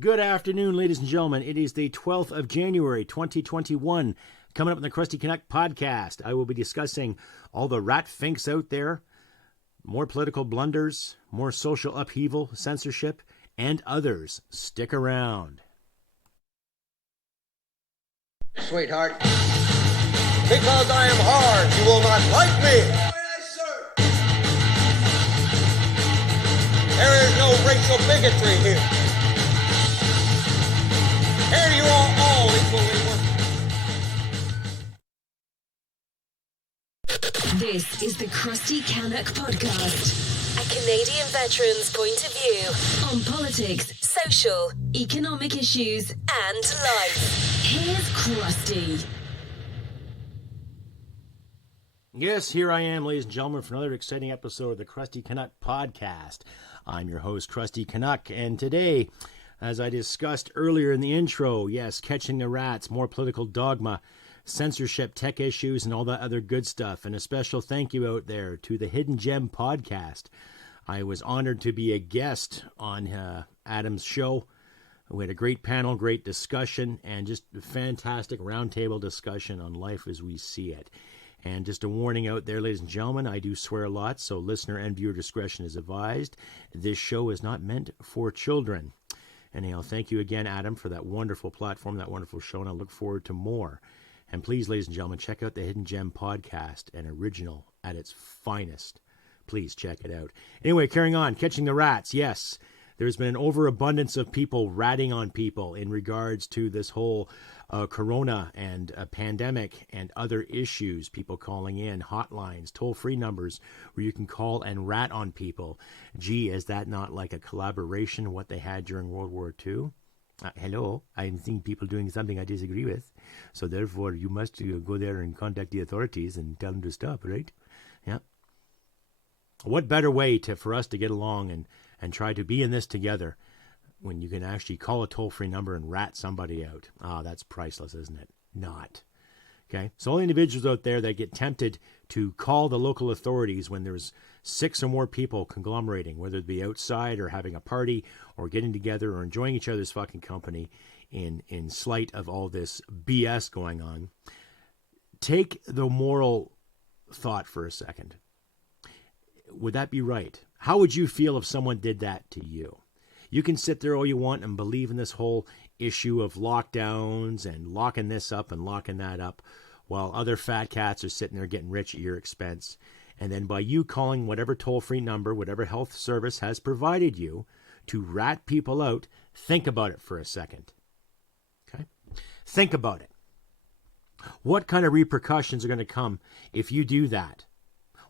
Good afternoon, ladies and gentlemen. It is the 12th of January, 2021. Coming up in the Crusty Canuck podcast, I will be discussing all the rat finks out there, more political blunders, more social upheaval, censorship, and others. Stick around. Sweetheart, because I am hard, you will not like me. Yes, sir. There is no racial bigotry here. Here you are all equally worth. This is the Crusty Canuck podcast, a Canadian veteran's point of view on politics, social, economic issues, and life. Here's Crusty. Yes, here I am, ladies and gentlemen, for another exciting episode of the Crusty Canuck podcast. I'm your host, Crusty Canuck, and today, as I discussed earlier in the intro, yes, catching the rats, more political dogma, censorship, tech issues, and all that other good stuff. And a special thank you out there to the Hidden Gem podcast. I was honored to be a guest on Adam's show. We had a great panel, great discussion, and just a fantastic roundtable discussion on life as we see it. And just a warning out there, ladies and gentlemen, I do swear a lot, so listener and viewer discretion is advised. This show is not meant for children. Anyhow, thank you again, Adam, for that wonderful platform, that wonderful show, and I look forward to more. And please, ladies and gentlemen, check out the Hidden Gem podcast, an original at its finest. Please check it out. Anyway, carrying on, catching the rats, yes. There's been an overabundance of people ratting on people in regards to this whole corona and pandemic and other issues. People calling in, hotlines, toll-free numbers where you can call and rat on people. Gee, is that not like a collaboration, what they had during World War II? Hello, I'm seeing people doing something I disagree with. So therefore, you must go there and contact the authorities and tell them to stop, right? Yeah. What better way for us to get along and try to be in this together when you can actually call a toll-free number and rat somebody out? That's priceless, isn't it? Not. Okay? So all the individuals out there that get tempted to call the local authorities when there's 6 or more people conglomerating, whether it be outside or having a party or getting together or enjoying each other's fucking company in slight of all this BS going on, take the moral thought for a second. Would that be right? How would you feel if someone did that to you? You can sit there all you want and believe in this whole issue of lockdowns and locking this up and locking that up while other fat cats are sitting there getting rich at your expense. And then by you calling whatever toll-free number, whatever health service has provided you to rat people out, think about it for a second. Okay? Think about it. What kind of repercussions are going to come if you do that?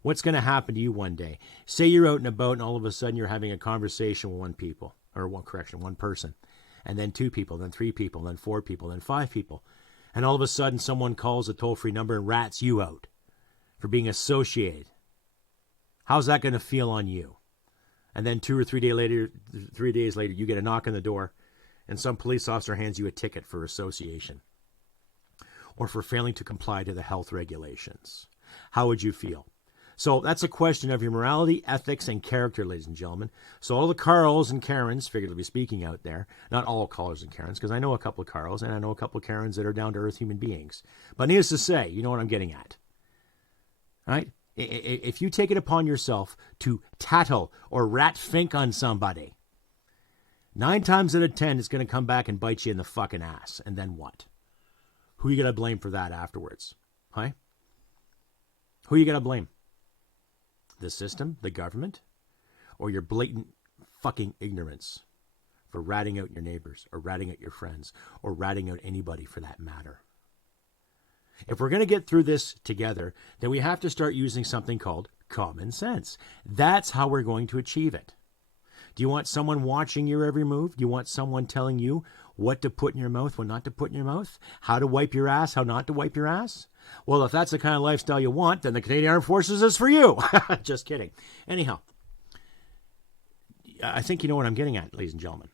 What's going to happen to you one day? Say you're out and about and all of a sudden you're having a conversation with one person, and then 2 people, then 3 people, then 4 people, then 5 people. And all of a sudden someone calls a toll-free number and rats you out for being associated. How's that going to feel on you? And then 2 or 3 days later, you get a knock on the door and some police officer hands you a ticket for association or for failing to comply to the health regulations. How would you feel? So that's a question of your morality, ethics, and character, ladies and gentlemen. So all the Carls and Karens, figuratively speaking out there, not all Carls and Karens, because I know a couple of Carls and I know a couple of Karens that are down-to-earth human beings. But needless to say, you know what I'm getting at. All right? If you take it upon yourself to tattle or rat fink on somebody, 9 times out of 10, it's going to come back and bite you in the fucking ass. And then what? Who are you going to blame for that afterwards? Huh? Who are you going to blame? The system, the government, or your blatant fucking ignorance for ratting out your neighbors or ratting out your friends or ratting out anybody for that matter? If we're going to get through this together, then we have to start using something called common sense. That's how we're going to achieve it. Do you want someone watching your every move? Do you want someone telling you what to put in your mouth, what not to put in your mouth? How to wipe your ass, how not to wipe your ass? Well, if that's the kind of lifestyle you want, then the Canadian Armed Forces is for you. Just kidding. Anyhow, I think you know what I'm getting at, ladies and gentlemen.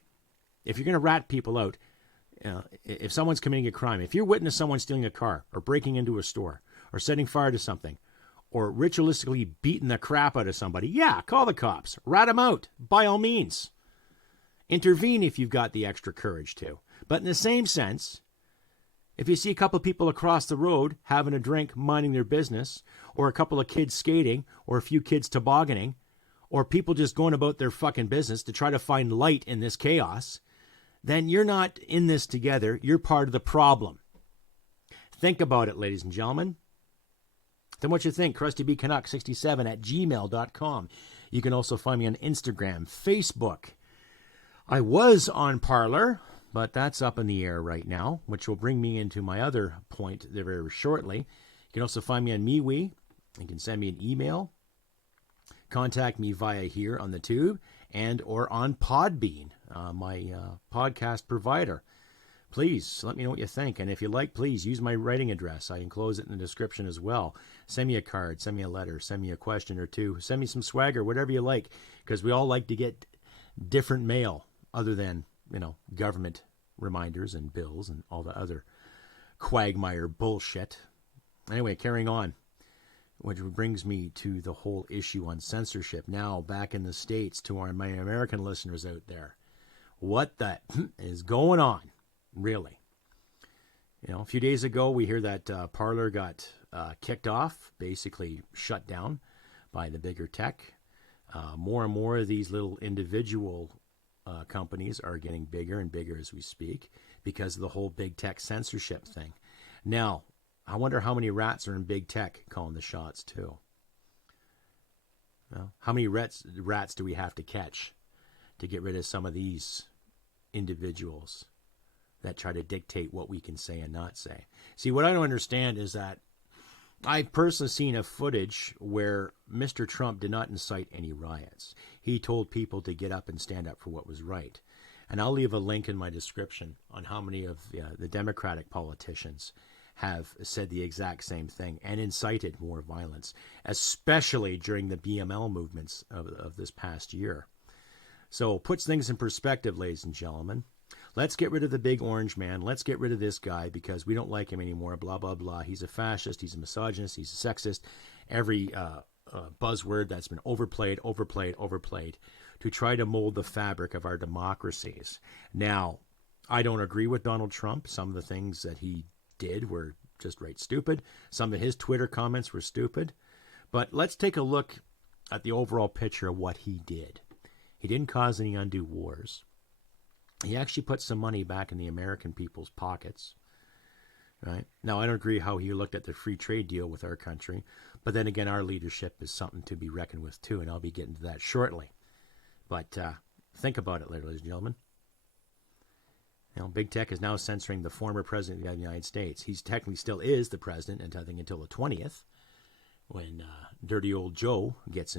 If you're going to rat people out, if someone's committing a crime, if you witness someone stealing a car or breaking into a store or setting fire to something or ritualistically beating the crap out of somebody, yeah, call the cops. Rat them out, by all means. Intervene if you've got the extra courage to. But in the same sense, if you see a couple of people across the road having a drink, minding their business, or a couple of kids skating, or a few kids tobogganing, or people just going about their fucking business to try to find light in this chaos, then you're not in this together. You're part of the problem. Think about it, ladies and gentlemen. Then what you think? CrustyBCanuck67@gmail.com. You can also find me on Instagram, Facebook. I was on Parler, but that's up in the air right now, which will bring me into my other point there very shortly. You can also find me on MeWe. You can send me an email. Contact me via here on the tube and or on Podbean, my podcast provider. Please let me know what you think. And if you like, please use my writing address. I enclose it in the description as well. Send me a card, send me a letter, send me a question or two, send me some swagger, whatever you like, because we all like to get different mail other than, government reminders and bills and all the other quagmire bullshit. Anyway, carrying on, which brings me to the whole issue on censorship. Now, back in the States, to my American listeners out there, what the is going on? Really? A few days ago, we hear that Parler got kicked off, basically shut down by the bigger tech. More and more of these little individual companies are getting bigger and bigger as we speak because of the whole big tech censorship thing. Now, I wonder how many rats are in big tech calling the shots too. How many rats do we have to catch to get rid of some of these individuals that try to dictate what we can say and not say? See, what I don't understand is that I've personally seen a footage where Mr. Trump did not incite any riots. He told people to get up and stand up for what was right. And I'll leave a link in my description on how many of the Democratic politicians have said the exact same thing and incited more violence, especially during the BML movements of this past year. So puts things in perspective, ladies and gentlemen. Let's get rid of the big orange man. Let's get rid of this guy because we don't like him anymore, blah, blah, blah. He's a fascist. He's a misogynist. He's a sexist. Every buzzword that's been overplayed to try to mold the fabric of our democracies. Now, I don't agree with Donald Trump. Some of the things that he did were just right stupid. Some of his Twitter comments were stupid. But let's take a look at the overall picture of what he did. He didn't cause any undue wars. He actually put some money back in the American people's pockets. Right? Now, I don't agree how he looked at the free trade deal with our country. But then again, our leadership is something to be reckoned with too. And I'll be getting to that shortly. But think about it, ladies and gentlemen. Big Tech is now censoring the former president of the United States. He technically still is the president, and I think until the 20th, when dirty old Joe gets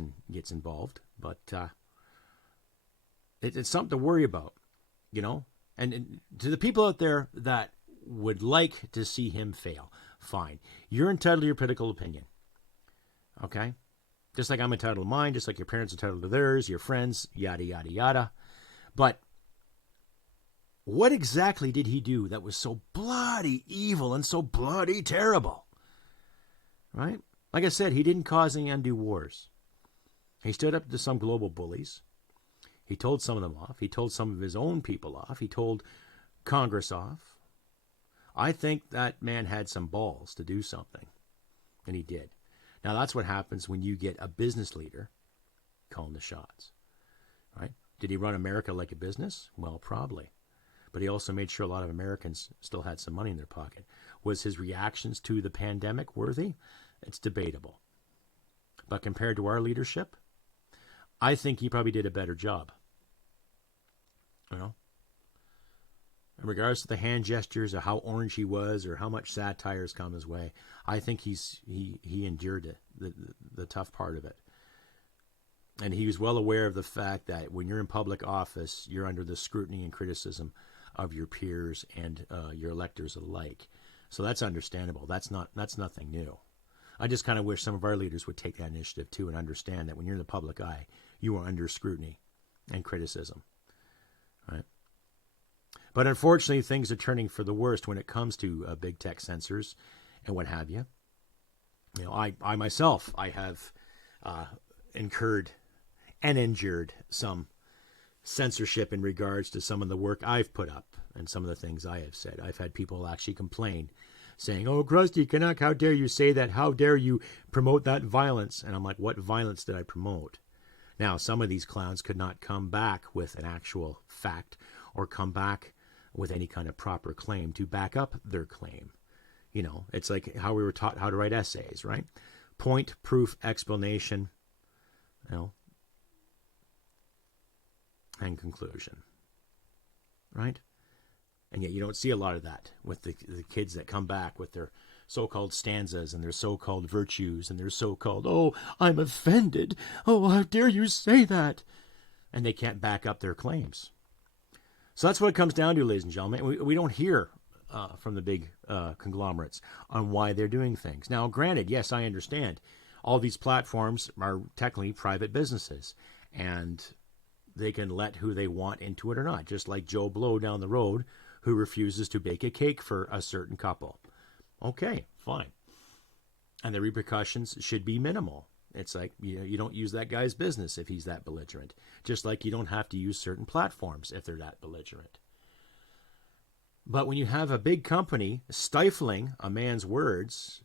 involved. But it's something to worry about, And to the people out there that would like to see him fail, fine. You're entitled to your political opinion, okay? Just like I'm entitled to mine, just like your parents are entitled to theirs, your friends, yada, yada, yada. But what exactly did he do that was so bloody evil and so bloody terrible? Right? Like I said, he didn't cause any undue wars. He stood up to some global bullies. He told some of them off. He told some of his own people off. He told Congress off. I think that man had some balls to do something, and he did. Now, that's what happens when you get a business leader calling the shots, right? Did he run America like a business? Well, probably. But he also made sure a lot of Americans still had some money in their pocket. Was his reactions to the pandemic worthy? It's debatable. But compared to our leadership, I think he probably did a better job. In regards to the hand gestures or how orange he was or how much satire has come his way, I think he endured it, the tough part of it. And he was well aware of the fact that when you're in public office, you're under the scrutiny and criticism of your peers and your electors alike. So that's understandable. That's nothing new. I just kind of wish some of our leaders would take that initiative too and understand that when you're in the public eye, you are under scrutiny and criticism. Right? But unfortunately, things are turning for the worst when it comes to big tech censors and what have you. I myself, I have incurred and endured some censorship in regards to some of the work I've put up and some of the things I have said. I've had people actually complain, saying, "Oh, Crusty Canuck, how dare you say that? How dare you promote that violence?" And I'm like, what violence did I promote? Now, some of these clowns could not come back with an actual fact or come back with any kind of proper claim to back up their claim. You know, it's like how we were taught how to write essays, right? Point, proof, explanation, you know, and conclusion, right? And yet you don't see a lot of that with the kids that come back with their so-called stanzas and their so-called virtues and their so-called, "Oh, I'm offended. Oh, how dare you say that?" And they can't back up their claims. So that's what it comes down to, ladies and gentlemen. We don't hear from the big conglomerates on why they're doing things. Now, granted, yes, I understand. All these platforms are technically private businesses, and they can let who they want into it or not, just like Joe Blow down the road who refuses to bake a cake for a certain couple. Okay, fine. And the repercussions should be minimal. It's like, you don't use that guy's business if he's that belligerent. Just like you don't have to use certain platforms if they're that belligerent. But when you have a big company stifling a man's words,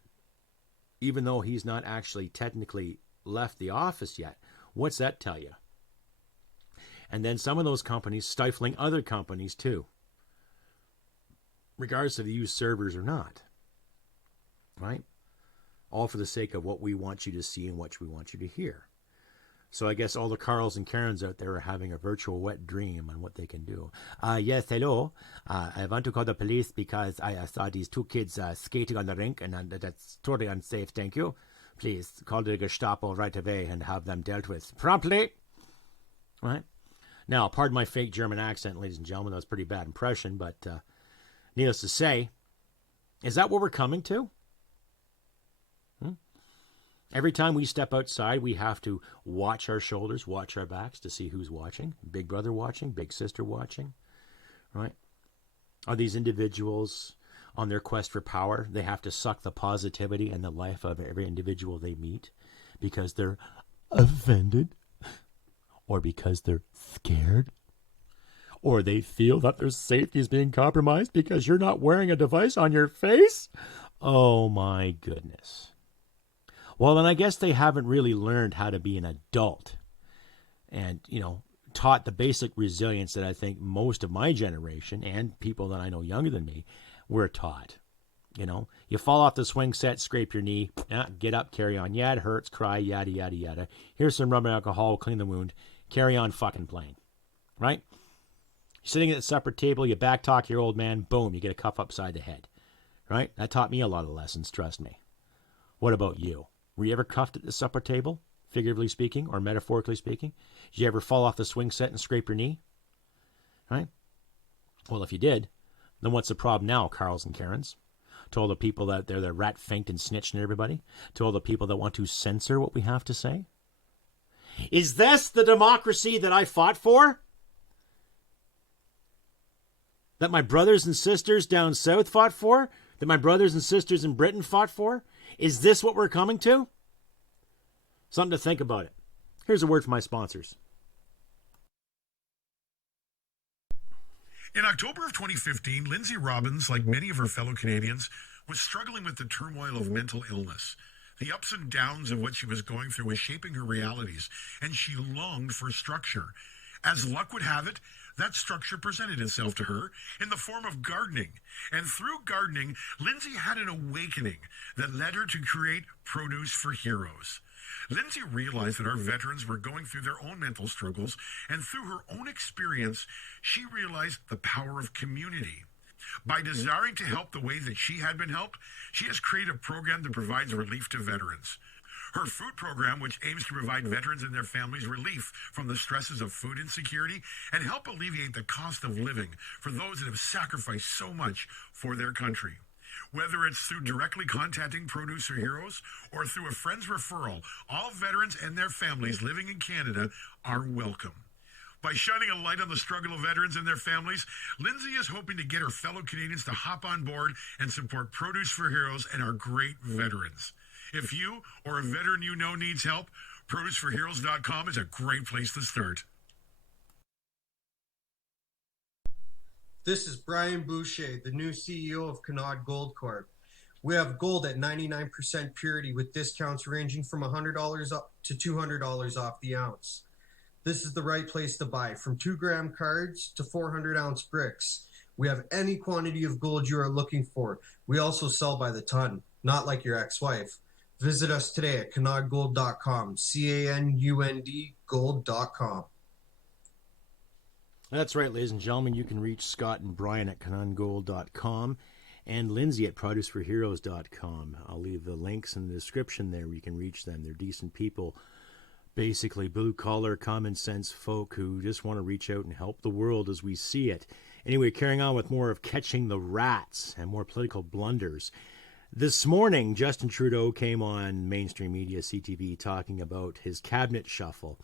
even though he's not actually technically left the office yet, what's that tell you? And then some of those companies stifling other companies too, regardless if you use servers or not, right? All for the sake of what we want you to see and what we want you to hear. So I guess all the Carls and Karens out there are having a virtual wet dream on what they can do. Yes, hello. I want to call the police because I saw these two kids skating on the rink, and that's totally unsafe. Thank you. Please call the Gestapo right away and have them dealt with promptly. Right? Now, pardon my fake German accent, ladies and gentlemen. That was a pretty bad impression, but needless to say, is that what we're coming to? Every time we step outside, we have to watch our shoulders, watch our backs to see who's watching. Big brother watching, big sister watching, right? Are these individuals on their quest for power? They have to suck the positivity and the life of every individual they meet because they're offended or because they're scared or they feel that their safety is being compromised because you're not wearing a device on your face? Oh my goodness. Well, then I guess they haven't really learned how to be an adult and, taught the basic resilience that I think most of my generation and people that I know younger than me were taught. You fall off the swing set, scrape your knee, get up, carry on. Yeah, it hurts, cry, yada, yada, yada. Here's some rubbing alcohol, clean the wound, carry on fucking playing, right? You're sitting at the supper table, you back talk your old man, boom, you get a cuff upside the head, right? That taught me a lot of lessons, trust me. What about you? Were you ever cuffed at the supper table, figuratively speaking or metaphorically speaking? Did you ever fall off the swing set and scrape your knee? Right? Well, if you did, then what's the problem now, Carls and Karens? To all the people that they're rat-finked and snitching everybody? To all the people that want to censor what we have to say? Is this the democracy that I fought for? That my brothers and sisters down south fought for? That my brothers and sisters in Britain fought for? Is this what we're coming to? Something to think about it. Here's a word from my sponsors. In October of 2015, Lindsay Robbins, like many of her fellow Canadians, was struggling with the turmoil of mental illness. The ups and downs of what she was going through was shaping her realities, and she longed for structure. As luck would have it, that structure presented itself to her in the form of gardening. And through gardening, Lindsay had an awakening that led her to create Produce for Heroes. Lindsay realized that our veterans were going through their own mental struggles, and through her own experience, she realized the power of community. By desiring to help the way that she had been helped, she has created a program that provides relief to veterans. Her food program, which aims to provide veterans and their families relief from the stresses of food insecurity and help alleviate the cost of living for those that have sacrificed so much for their country. Whether it's through directly contacting Producer Heroes or through a friend's referral, all veterans and their families living in Canada are welcome. By shining a light on the struggle of veterans and their families, Lindsay is hoping to get her fellow Canadians to hop on board and support Produce for Heroes and our great veterans. If you or a veteran you know needs help, ProduceForHeroes.com is a great place to start. This is Brian Boucher, the new CEO of Canuck Gold Corp. We have gold at 99% purity with discounts ranging from $100 up to $200 off the ounce. This is the right place to buy, from 2-gram cards to 400-ounce bricks. We have any quantity of gold you are looking for. We also sell by the ton, not like your ex-wife. Visit us today at canudgold.com, CANUND gold.com. That's right, ladies and gentlemen. You can reach Scott and Brian at canudgold.com and Lindsay at produceforheroes.com. I'll leave the links in the description there where you can reach them. They're decent people, basically blue-collar, common-sense folk who just want to reach out and help the world as we see it. Anyway, carrying on with more of catching the rats and more political blunders. This morning, Justin Trudeau came on mainstream media, CTV, talking about his cabinet shuffle.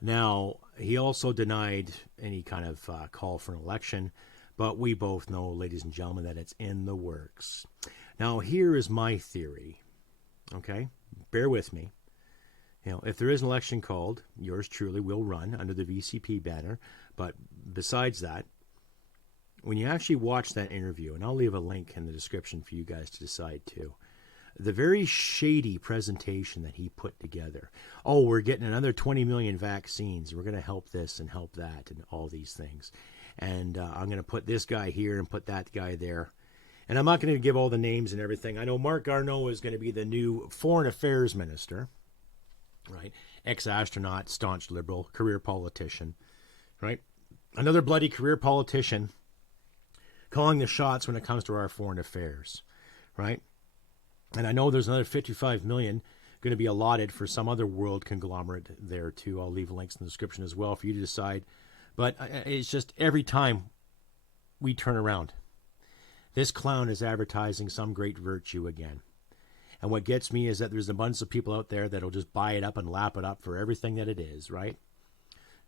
Now, he also denied any kind of call for an election, but we both know, ladies and gentlemen, that it's in the works. Now, here is my theory, okay? Bear with me. You know, if there is an election called, yours truly will run under the VCP banner, but besides that, when you actually watch that interview, and I'll leave a link in the description for you guys to decide too, the very shady presentation that he put together. Oh, we're getting another 20 million vaccines. We're going to help this and help that and all these things. And I'm going to put this guy here and put that guy there. And I'm not going to give all the names and everything. I know Mark Garneau is going to be the new Foreign Affairs Minister, right? Ex-astronaut, staunch liberal, career politician, right? Another bloody career politician calling the shots when it comes to our foreign affairs, right? And I know there's another 55 million going to be allotted for some other world conglomerate there too. I'll leave links in the description as well for you to decide. But it's just every time we turn around, this clown is advertising some great virtue again. And what gets me is that there's an abundance of people out there that'll just buy it up and lap it up for everything that it is, right?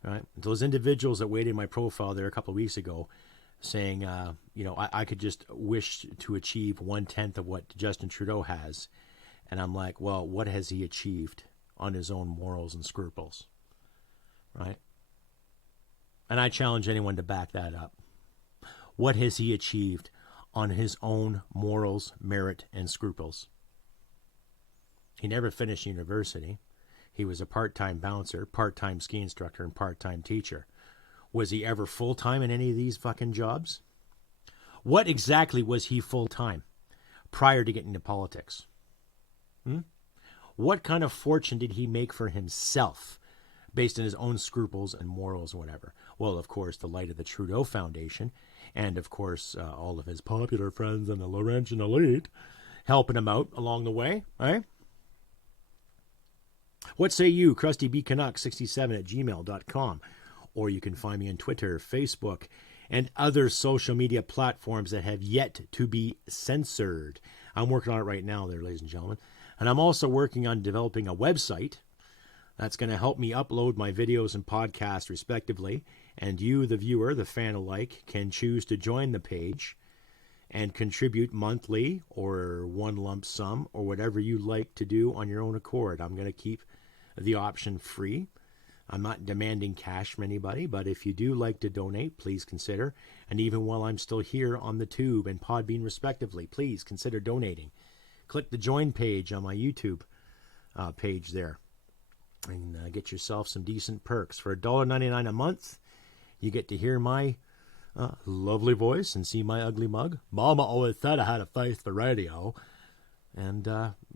Right? Those individuals that waited in my profile there a couple of weeks ago saying, I could just wish to achieve 1/10 of what Justin Trudeau has. And I'm like, well, what has he achieved on his own morals and scruples? Right? And I challenge anyone to back that up. What has he achieved on his own morals, merit, and scruples? He never finished university. He was a part-time bouncer, part-time ski instructor, and part-time teacher. Was he ever full-time in any of these fucking jobs? What exactly was he full-time prior to getting into politics? What kind of fortune did he make for himself based on his own scruples and morals and whatever? Well, of course, the light of the Trudeau Foundation and, of course, all of his popular friends in the Laurentian elite helping him out along the way, right? What say you? CrustyBCanuck67@gmail.com. Or you can find me on Twitter, Facebook, and other social media platforms that have yet to be censored. I'm working on it right now there, ladies and gentlemen. And I'm also working on developing a website that's going to help me upload my videos and podcasts respectively. And you, the viewer, the fan alike, can choose to join the page and contribute monthly or one lump sum or whatever you like to do on your own accord. I'm going to keep the option free. I'm not demanding cash from anybody, but if you do like to donate, please consider. And even while I'm still here on the Tube and Podbean respectively, please consider donating. Click the join page on my YouTube page there and get yourself some decent perks. For $1.99 a month, you get to hear my lovely voice and see my ugly mug. Mama always said I had a face for radio. And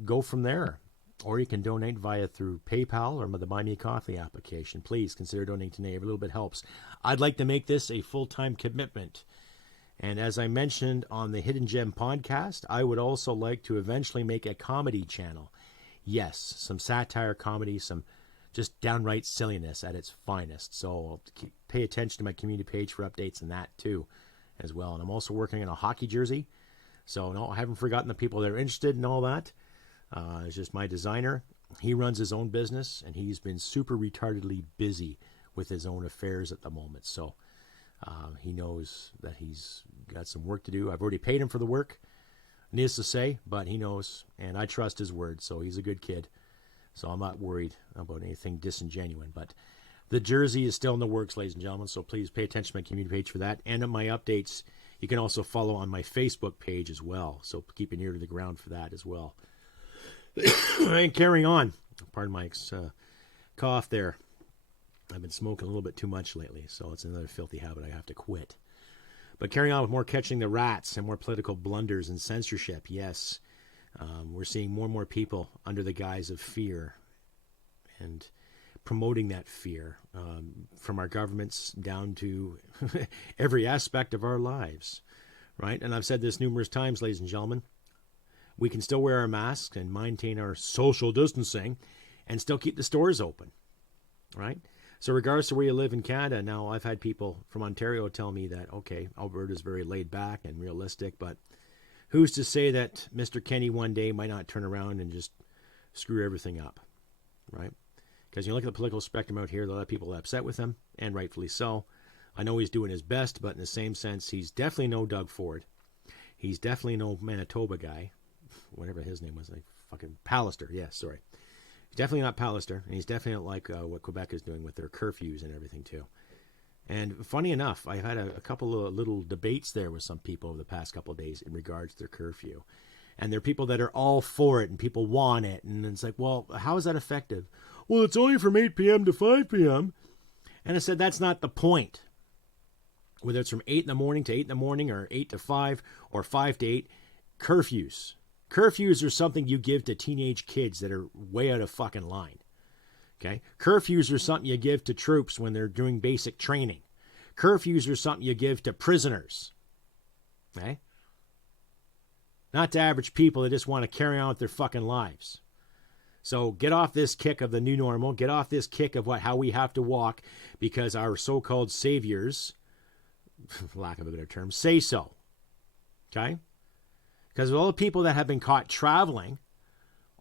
go from there. Or you can donate through PayPal or the Buy Me a Coffee application. Please consider donating today. Every little bit helps. I'd like to make this a full-time commitment. And as I mentioned on the Hidden Gem podcast, I would also like to eventually make a comedy channel. Yes, some satire comedy, some just downright silliness at its finest. So pay attention to my community page for updates on that too as well. And I'm also working on a hockey jersey. So no, I haven't forgotten the people that are interested in all that. It's just my designer. He runs his own business, and he's been super retardedly busy with his own affairs at the moment. So he knows that he's got some work to do. I've already paid him for the work, needless to say, but he knows, and I trust his word. So he's a good kid. So I'm not worried about anything disingenuine. But The jersey is still in the works, ladies and gentlemen, so please pay attention to my community page for that. And on my updates, you can also follow on my Facebook page as well. So keep an ear to the ground for that as well. And carrying on. Pardon my cough there. I've been smoking a little bit too much lately, so it's another filthy habit I have to quit. But carrying on with more catching the rats and more political blunders and censorship, yes. We're seeing more and more people under the guise of fear and promoting that fear from our governments down to every aspect of our lives, right? And I've said this numerous times, ladies and gentlemen. We can still wear our masks and maintain our social distancing and still keep the stores open, right? So regardless of where you live in Canada, now I've had people from Ontario tell me that, okay, Alberta's very laid back and realistic, but who's to say that Mr. Kenny one day might not turn around and just screw everything up, right? Because you look at the political spectrum out here, there are a lot of people upset with him, and rightfully so. I know he's doing his best, but in the same sense, he's definitely no Doug Ford. He's definitely no Manitoba guy, whatever his name was, like fucking Pallister, yes, sorry. He's definitely not Pallister, and he's definitely not like what Quebec is doing with their curfews and everything, too. And funny enough, I've had a couple of little debates there with some people over the past couple of days in regards to their curfew. And there are people that are all for it, and people want it, and it's like, well, how is that effective? Well, it's only from 8 p.m. to 5 p.m. And I said, that's not the point. Whether it's from 8 in the morning to 8 in the morning, or 8 to 5, or 5 to 8, curfews. Curfews are something you give to teenage kids that are way out of fucking line. Okay? Curfews are something you give to troops when they're doing basic training. Curfews are something you give to prisoners. Okay? Not to average people that just want to carry on with their fucking lives. So get off this kick of the new normal. Get off this kick of how we have to walk because our so-called saviors, for lack of a better term, say so. Okay? Because of all the people that have been caught traveling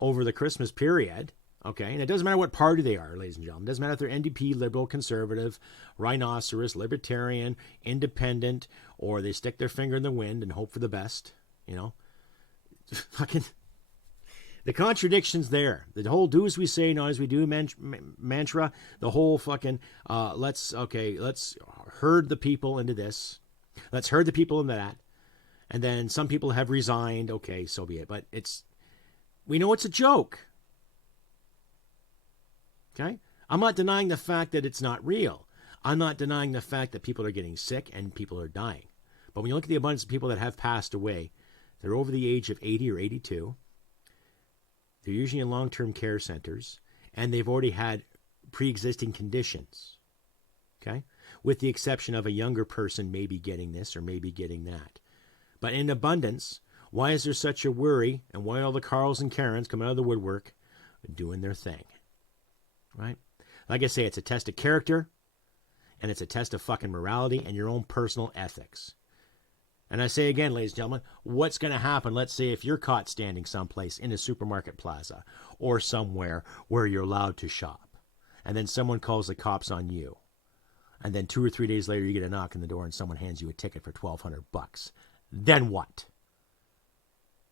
over the Christmas period, okay, and it doesn't matter what party they are, ladies and gentlemen. It doesn't matter if they're NDP, Liberal, Conservative, Rhinoceros, Libertarian, Independent, or they stick their finger in the wind and hope for the best, you know. Fucking, the contradiction's there. The whole do as we say, not as we do mantra, the whole fucking, let's herd the people into this. Let's herd the people into that. And then some people have resigned. Okay, so be it. But we know it's a joke. Okay? I'm not denying the fact that it's not real. I'm not denying the fact that people are getting sick and people are dying. But when you look at the abundance of people that have passed away, they're over the age of 80 or 82. They're usually in long-term care centers. And they've already had pre-existing conditions. Okay? With the exception of a younger person maybe getting this or maybe getting that. But in abundance, why is there such a worry and why all the Carls and Karens coming out of the woodwork doing their thing? Right? Like I say, it's a test of character and it's a test of fucking morality and your own personal ethics. And I say again, ladies and gentlemen, what's going to happen? Let's say if you're caught standing someplace in a supermarket plaza or somewhere where you're allowed to shop and then someone calls the cops on you. And then 2 or 3 days later, you get a knock on the door and someone hands you a ticket for $1,200. Then what?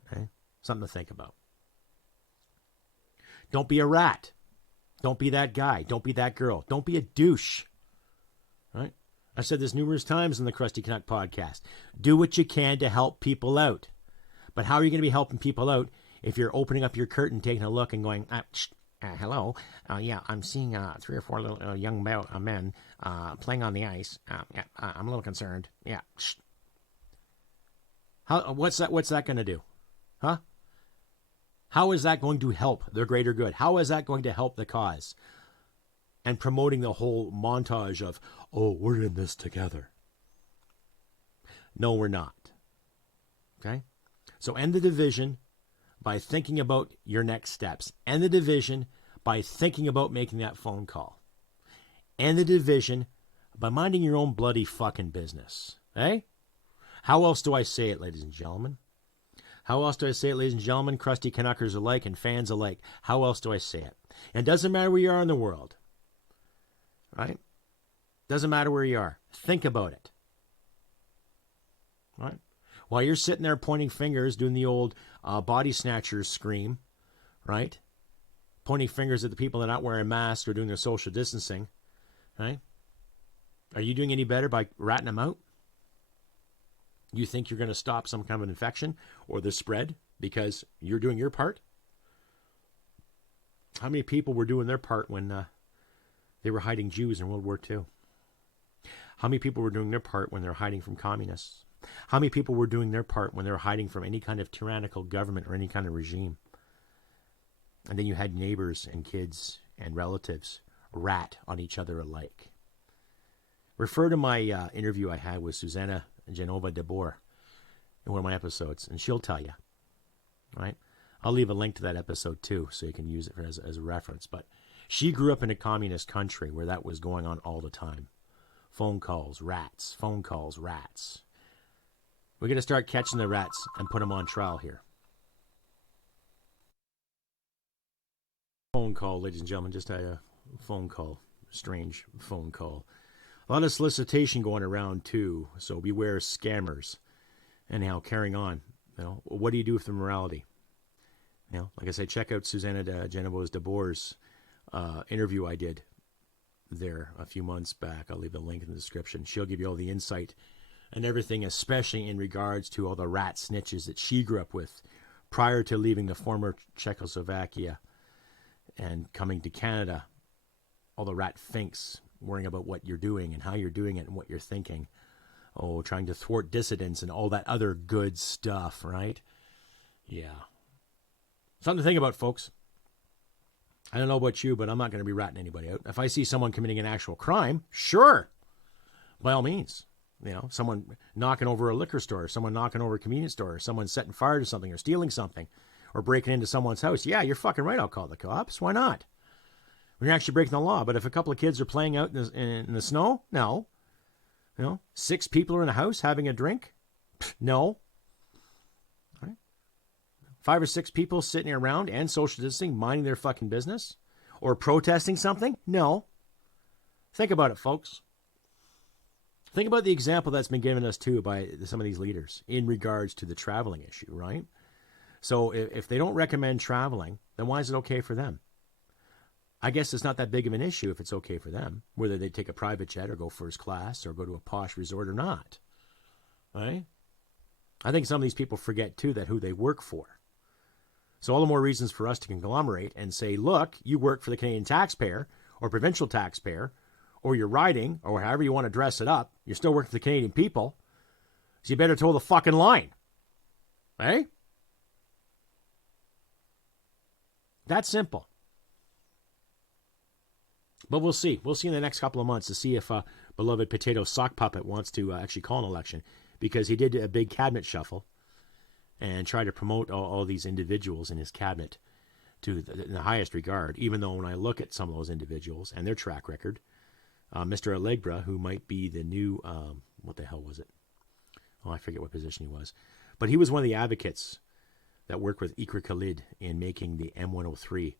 Okay? Something to think about. Don't be a rat. Don't be that guy. Don't be that girl. Don't be a douche. Right? I've said this numerous times in the Crusty Canuck podcast. Do what you can to help people out. But how are you going to be helping people out if you're opening up your curtain, taking a look and going, hello, I'm seeing 3 or 4 little young men playing on the ice. I'm a little concerned. Yeah, what's that going to do? Huh? How is that going to help the greater good? How is that going to help the cause? And promoting the whole montage of, oh, we're in this together. No, we're not. Okay? So end the division by thinking about your next steps. End the division by thinking about making that phone call. End the division by minding your own bloody fucking business. Eh? How else do I say it, ladies and gentlemen? How else do I say it, ladies and gentlemen, Crusty Canuckers alike and fans alike? How else do I say it? And it doesn't matter where you are in the world. Right? Doesn't matter where you are. Think about it. Right? While you're sitting there pointing fingers, doing the old body snatchers scream, right? Pointing fingers at the people that are not wearing masks or doing their social distancing, Right? Are you doing any better by ratting them out? You think you're going to stop some kind of infection or the spread because you're doing your part? How many people were doing their part when they were hiding Jews in World War II? How many people were doing their part when they were hiding from communists? How many people were doing their part when they were hiding from any kind of tyrannical government or any kind of regime? And then you had neighbors and kids and relatives rat on each other alike. Refer to my interview I had with Susanna Genova de Boer in one of my episodes, and she'll tell you. Right? I'll leave a link to that episode too, so you can use it as a reference. But she grew up in a communist country where that was going on all the time. Phone calls, rats. Phone calls, rats. We're going to start catching the rats and put them on trial here. Phone call, ladies and gentlemen. Just a phone call. Strange phone call. A lot of solicitation going around too, so beware scammers. Anyhow, carrying on. What do you do with the morality? Like I said, check out Susanna Genevieve de Boer's interview I did there a few months back. I'll leave the link in the description. She'll give you all the insight and everything, especially in regards to all the rat snitches that she grew up with prior to leaving the former Czechoslovakia and coming to Canada. All the rat finks worrying about what you're doing and how you're doing it and what you're thinking. Oh, trying to thwart dissidents and all that other good stuff, right? Yeah. Something to think about, folks. I don't know about you, but I'm not going to be ratting anybody out. If I see someone committing an actual crime, sure, by all means. Someone knocking over a liquor store, someone knocking over a convenience store, someone setting fire to something or stealing something or breaking into someone's house. Yeah, you're fucking right. I'll call the cops. Why not? When you're actually breaking the law. But if a couple of kids are playing out in the snow, no. 6 people are in a house having a drink, no. 5 or 6 people sitting around and social distancing, minding their fucking business, or protesting something? No. Think about it, folks. Think about the example that's been given us too by some of these leaders in regards to the traveling issue, right? So if they don't recommend traveling, then why is it okay for them? I guess it's not that big of an issue if it's okay for them, whether they take a private jet or go first class or go to a posh resort or not, right? I think some of these people forget too that who they work for. So all the more reasons for us to conglomerate and say, look, you work for the Canadian taxpayer or provincial taxpayer, or you're riding, or however you want to dress it up. You're still working for the Canadian people. So you better toe the fucking line. Eh? That's simple. But we'll see. We'll see in the next couple of months to see if beloved potato sock puppet wants to actually call an election, because he did a big cabinet shuffle and try to promote all these individuals in his cabinet to the highest regard, even though when I look at some of those individuals and their track record, Mr. Allegra, who might be the new, what the hell was it? Oh, I forget what position he was. But he was one of the advocates that worked with Iker Khalid in making the M103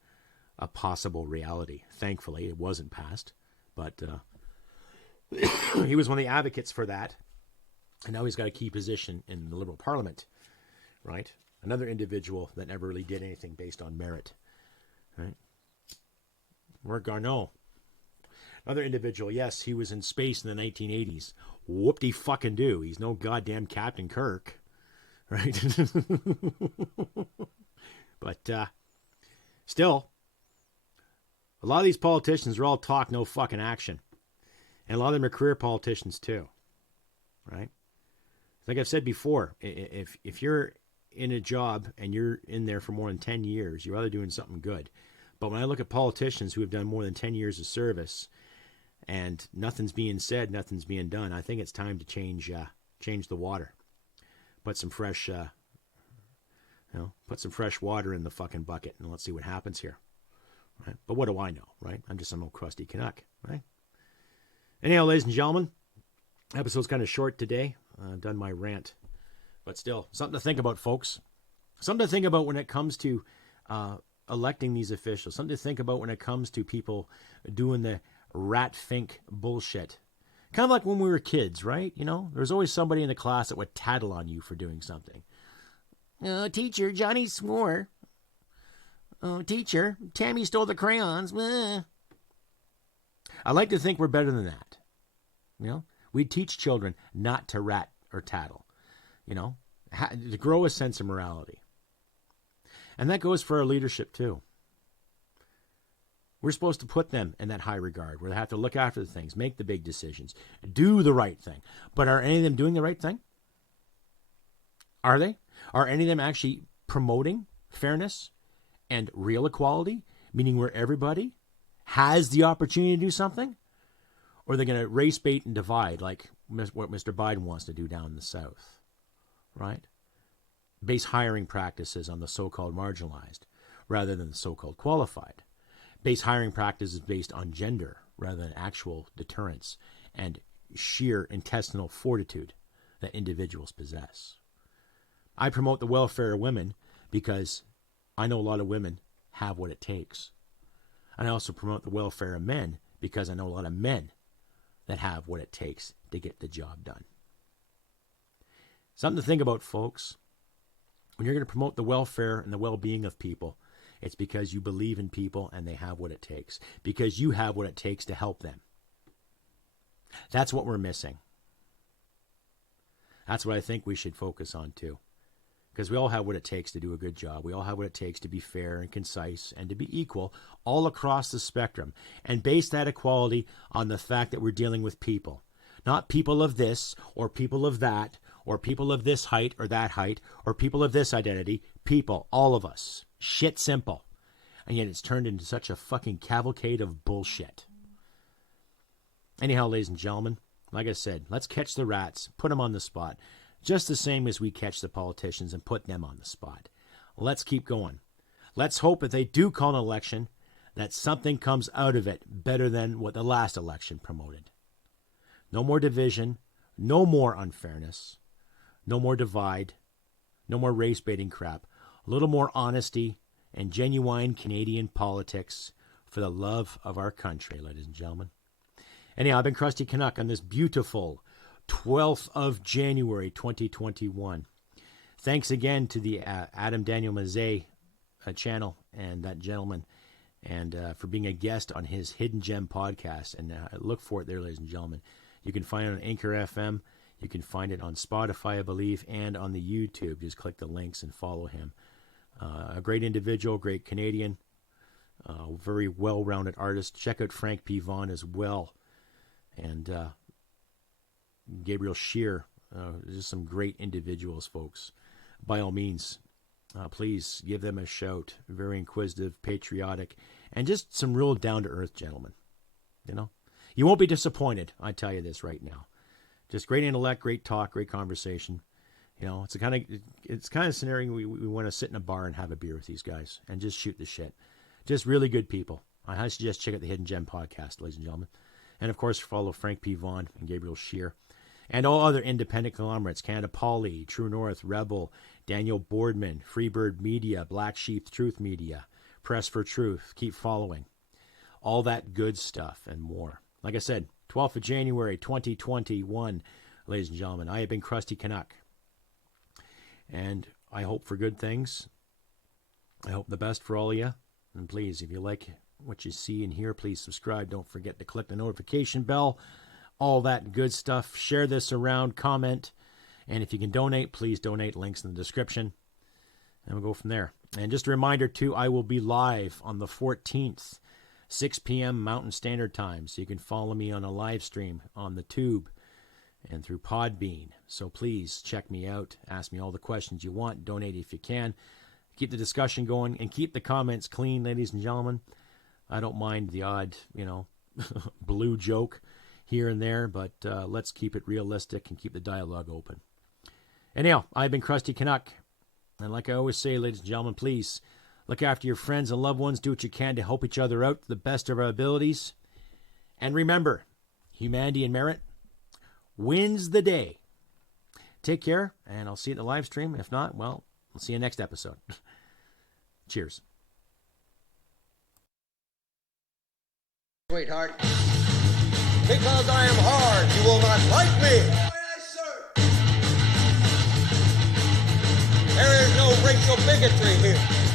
a possible reality. Thankfully, it wasn't passed, but he was one of the advocates for that. And now he's got a key position in the Liberal Parliament. Right? Another individual that never really did anything based on merit. Right? Mark Garneau. Another individual, yes, he was in space in the 1980s. Whoop-de-fucking-do. He's no goddamn Captain Kirk. Right? But still, a lot of these politicians are all talk, no fucking action. And a lot of them are career politicians too. Right? Like I've said before, if you're in a job and you're in there for more than 10 years, you're either doing something good. But when I look at politicians who have done more than 10 years of service and nothing's being said, nothing's being done, I think it's time to change the water. Put some fresh water in the fucking bucket and let's see what happens here. Right? But what do I know, right? I'm just some old crusty Canuck, right? Anyhow, ladies and gentlemen, episode's kind of short today. I've done my rant. But still, something to think about, folks. Something to think about when it comes to electing these officials. Something to think about when it comes to people doing the rat fink bullshit. Kind of like when we were kids, right? There's always somebody in the class that would tattle on you for doing something. Oh, teacher, Johnny swore. Oh, teacher, Tammy stole the crayons. I like to think we're better than that. You know, we teach children not to rat or tattle, you know, to grow a sense of morality. And that goes for our leadership too. We're supposed to put them in that high regard where they have to look after the things, make the big decisions, do the right thing. But are any of them doing the right thing? Are they? Are any of them actually promoting fairness and real equality, meaning where everybody has the opportunity to do something? Or are they going to race bait and divide like what Mr. Biden wants to do down in the South, right? Base hiring practices on the so-called marginalized rather than the so-called qualified. Base hiring practices based on gender rather than actual deterrence and sheer intestinal fortitude that individuals possess. I promote the welfare of women because I know a lot of women have what it takes. And I also promote the welfare of men because I know a lot of men that have what it takes to get the job done. Something to think about, folks. When you're going to promote the welfare and the well-being of people, it's because you believe in people and they have what it takes. Because you have what it takes to help them. That's what we're missing. That's what I think we should focus on too. Because we all have what it takes to do a good job. We all have what it takes to be fair and concise and to be equal all across the spectrum. And base that equality on the fact that we're dealing with people. Not people of this or people of that or people of this height or that height or people of this identity. People, all of us. Shit simple. And yet it's turned into such a fucking cavalcade of bullshit. Anyhow, ladies and gentlemen, like I said, let's catch the rats, put them on the spot. Just the same as we catch the politicians and put them on the spot. Let's keep going. Let's hope if they do call an election that something comes out of it better than what the last election promoted. No more division, no more unfairness, no more divide, no more race-baiting crap. A little more honesty and genuine Canadian politics for the love of our country, ladies and gentlemen. Anyhow, I've been Crusty Canuck on this beautiful 12th of January, 2021. Thanks again to the Adam Daniel Mazet channel and that gentleman and for being a guest on his Hidden Gem podcast. And look for it there, ladies and gentlemen. You can find it on Anchor FM. You can find it on Spotify, I believe, and on the YouTube. Just click the links and follow him. A great individual, great Canadian, very well-rounded artist. Check out Frank P. Vaughan as well. And Gabriel Scheer, just some great individuals, folks. By all means, please give them a shout. Very inquisitive, patriotic, and just some real down-to-earth gentlemen. You know, you won't be disappointed. I tell you this right now. Just great intellect, great talk, great conversation. You know, it's kind of scenario we want to sit in a bar and have a beer with these guys and just shoot the shit. Just really good people. I suggest check out the Hidden Gem podcast, ladies and gentlemen. And of course, follow Frank P. Vaughan and Gabriel Scheer. And all other independent conglomerates, Canada Poly, True North, Rebel, Daniel Boardman, Freebird Media, Black Sheep Truth Media, Press for Truth. Keep following. All that good stuff and more. Like I said, 12th of January, 2021, ladies and gentlemen. I have been Crusty Canuck. And I hope for good things. I hope the best for all of you. And please, if you like what you see and hear, please subscribe. Don't forget to click the notification bell. All that good stuff. Share this around, comment. And if you can donate, please donate. Links in the description. And we'll go from there. And just a reminder, too, I will be live on the 14th, 6 p.m. Mountain Standard Time. So you can follow me on a live stream on the Tube and through Podbean. So please check me out. Ask me all the questions you want. Donate if you can. Keep the discussion going and keep the comments clean, ladies and gentlemen. I don't mind the odd, blue joke here and there, but let's keep it realistic and keep the dialogue open. Anyhow, I've been Crusty Canuck. And like I always say, ladies and gentlemen, please look after your friends and loved ones. Do what you can to help each other out to the best of our abilities. And remember, humanity and merit wins the day. Take care, and I'll see you at the live stream. If not, well, I'll see you next episode. Cheers. Sweetheart, because I am hard, you will not like me. There is no racial bigotry here.